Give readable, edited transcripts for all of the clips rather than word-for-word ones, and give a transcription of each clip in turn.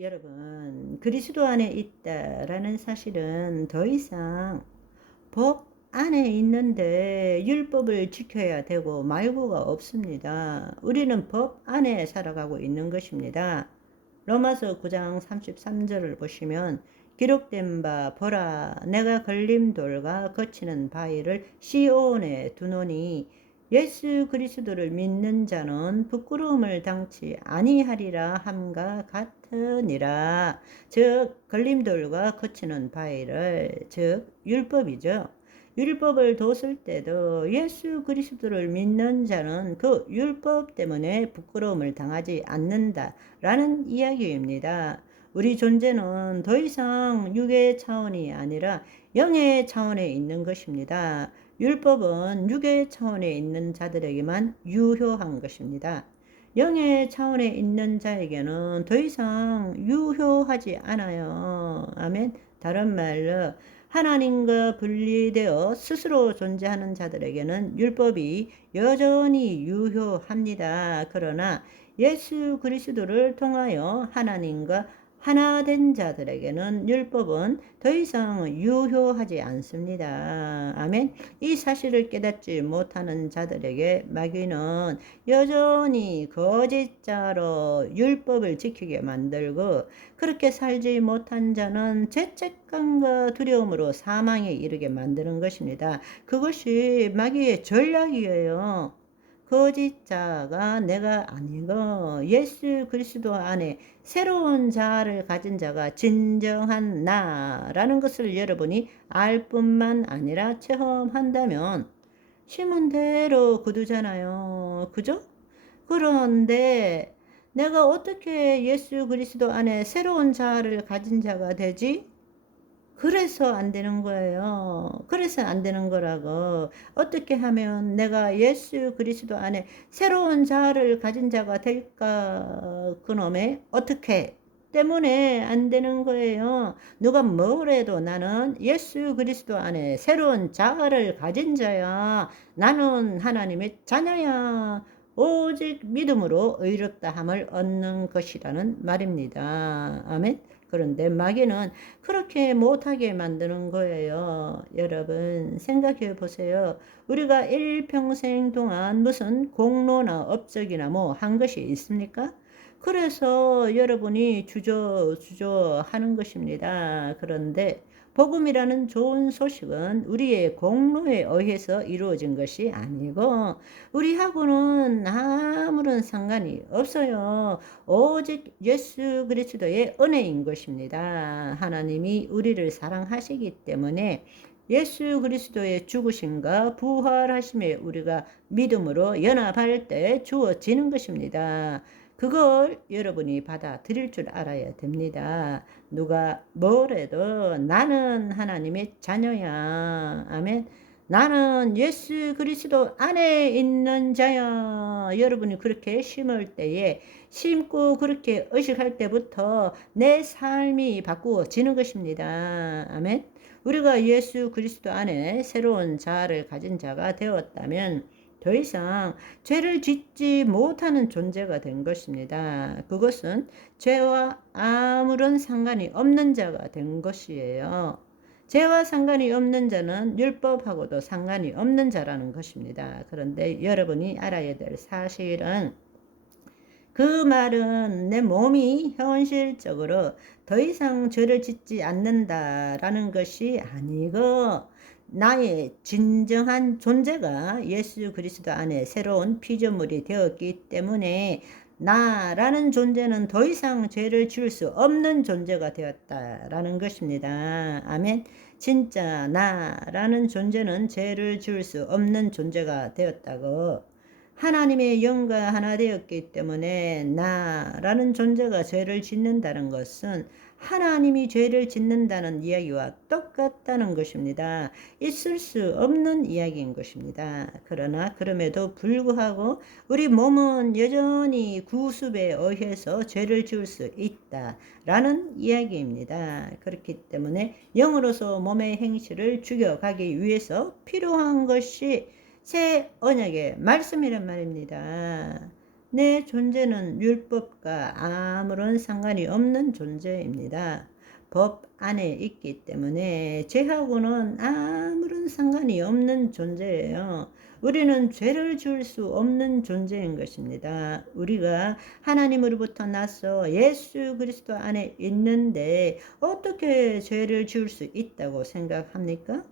여러분, 그리스도 안에 있다라는 사실은 더 이상 법 안에 있는데 율법을 지켜야 되고 말고가 없습니다. 우리는 법 안에 살아가고 있는 것입니다. 로마서 9장 33절을 보시면 기록된 바 보라 내가 걸림돌과 거치는 바위를 시온에 두노니 예수 그리스도를 믿는 자는 부끄러움을 당치 아니하리라 함과 같으니라. 즉 걸림돌과 거치는 바위를 즉 율법이죠. 율법을 뒀을 때도 예수 그리스도를 믿는 자는 그 율법 때문에 부끄러움을 당하지 않는다라는 이야기입니다. 우리 존재는 더 이상 육의 차원이 아니라 영의 차원에 있는 것입니다. 율법은 육의 차원에 있는 자들에게만 유효한 것입니다. 영의 차원에 있는 자에게는 더 이상 유효하지 않아요. 아멘. 다른 말로 하나님과 분리되어 스스로 존재하는 자들에게는 율법이 여전히 유효합니다. 그러나 예수 그리스도를 통하여 하나님과 하나 된 자들에게는 율법은 더 이상 유효하지 않습니다. 아멘. 이 사실을 깨닫지 못하는 자들에게 마귀는 여전히 거짓자로 율법을 지키게 만들고 그렇게 살지 못한 자는 죄책감과 두려움으로 사망에 이르게 만드는 것입니다. 그것이 마귀의 전략이에요. 거짓자가 내가 아니고 예수 그리스도 안에 새로운 자아를 가진 자가 진정한 나라는 것을 여러분이 알 뿐만 아니라 체험한다면 심은 대로 거두잖아요. 그죠? 그런데 내가 어떻게 예수 그리스도 안에 새로운 자아를 가진 자가 되지? 그래서 안 되는 거예요. 그래서 안 되는 거라고. 어떻게 하면 내가 예수 그리스도 안에 새로운 자아를 가진 자가 될까? 그놈의 어떻게 때문에 안 되는 거예요. 누가 뭐래도 나는 예수 그리스도 안에 새로운 자아를 가진 자야. 나는 하나님의 자녀야. 오직 믿음으로 의롭다함을 얻는 것이라는 말입니다. 아멘. 그런데 마귀는 그렇게 못하게 만드는 거예요. 여러분 생각해 보세요. 우리가 일평생 동안 무슨 공로나 업적이나 뭐 한 것이 있습니까? 그래서 여러분이 주저 하는 것입니다. 그런데 복음이라는 좋은 소식은 우리의 공로에 의해서 이루어진 것이 아니고 우리하고는 아무런 상관이 없어요. 오직 예수 그리스도의 은혜인 것입니다. 하나님이 우리를 사랑하시기 때문에 예수 그리스도의 죽으심과 부활하심에 우리가 믿음으로 연합할 때 주어지는 것입니다. 그걸 여러분이 받아들일 줄 알아야 됩니다. 누가 뭐래도 나는 하나님의 자녀야. 아멘. 나는 예수 그리스도 안에 있는 자야. 여러분이 그렇게 심을 때에 심고 그렇게 의식할 때부터 내 삶이 바꾸어지는 것입니다. 아멘. 우리가 예수 그리스도 안에 새로운 자아를 가진 자가 되었다면 더 이상 죄를 짓지 못하는 존재가 된 것입니다. 그것은 죄와 아무런 상관이 없는 자가 된 것이에요. 죄와 상관이 없는 자는 율법하고도 상관이 없는 자라는 것입니다. 그런데 여러분이 알아야 될 사실은 그 말은 내 몸이 현실적으로 더 이상 죄를 짓지 않는다라는 것이 아니고 나의 진정한 존재가 예수 그리스도 안에 새로운 피조물이 되었기 때문에 나라는 존재는 더 이상 죄를 지을 수 없는 존재가 되었다라는 것입니다. 아멘. 진짜 나라는 존재는 죄를 지을 수 없는 존재가 되었다고. 하나님의 영과 하나 되었기 때문에 나라는 존재가 죄를 짓는다는 것은 하나님이 죄를 짓는다는 이야기와 똑같다는 것입니다. 있을 수 없는 이야기인 것입니다. 그러나 그럼에도 불구하고 우리 몸은 여전히 구습에 의해서 죄를 지을 수 있다라는 이야기입니다. 그렇기 때문에 영으로서 몸의 행실을 죽여가기 위해서 필요한 것이 새 언약의 말씀이란 말입니다. 내 존재는 율법과 아무런 상관이 없는 존재입니다. 법 안에 있기 때문에 죄하고는 아무런 상관이 없는 존재예요. 우리는 죄를 지을 수 없는 존재인 것입니다. 우리가 하나님으로부터 나서 예수 그리스도 안에 있는데 어떻게 죄를 지을 수 있다고 생각합니까?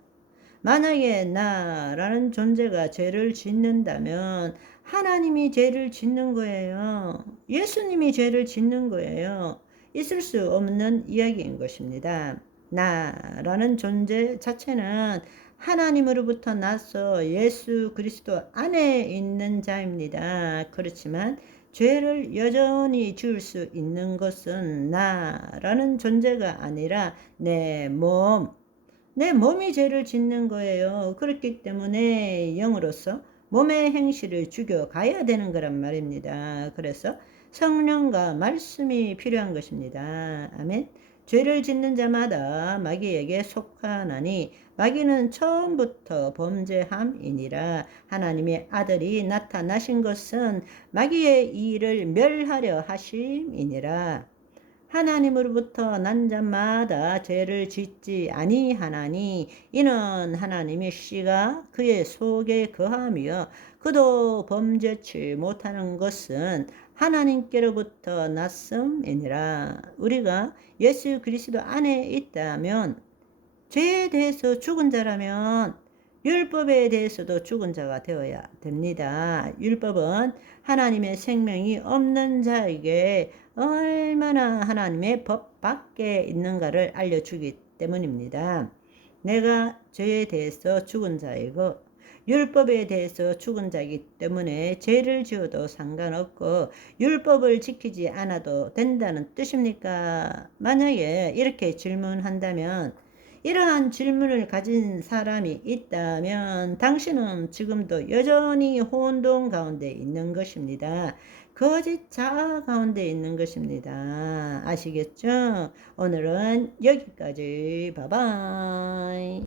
만약에 나라는 존재가 죄를 짓는다면 하나님이 죄를 짓는 거예요. 예수님이 죄를 짓는 거예요. 있을 수 없는 이야기인 것입니다. 나라는 존재 자체는 하나님으로부터 나서 예수 그리스도 안에 있는 자입니다. 그렇지만 죄를 여전히 지을 수 있는 것은 나라는 존재가 아니라 내 몸이 죄를 짓는 거예요. 그렇기 때문에 영으로서 몸의 행실을 죽여가야 되는 거란 말입니다. 그래서 성령과 말씀이 필요한 것입니다. 아멘. 죄를 짓는 자마다 마귀에게 속하나니 마귀는 처음부터 범죄함이니라. 하나님의 아들이 나타나신 것은 마귀의 일을 멸하려 하심이니라. 하나님으로부터 난 자마다 죄를 짓지 아니하나니 이는 하나님의 씨가 그의 속에 거하며 그도 범죄치 못하는 것은 하나님께로부터 났음이니라. 우리가 예수 그리스도 안에 있다면, 죄에 대해서 죽은 자라면 율법에 대해서도 죽은 자가 되어야 됩니다. 율법은 하나님의 생명이 없는 자에게 얼마나 하나님의 법 밖에 있는가를 알려주기 때문입니다. 내가 죄에 대해서 죽은 자이고 율법에 대해서 죽은 자이기 때문에 죄를 지어도 상관없고 율법을 지키지 않아도 된다는 뜻입니까? 만약에 이렇게 질문한다면, 이러한 질문을 가진 사람이 있다면 당신은 지금도 여전히 혼돈 가운데 있는 것입니다. 거짓 자아 가운데 있는 것입니다. 아시겠죠? 오늘은 여기까지. 바이바이.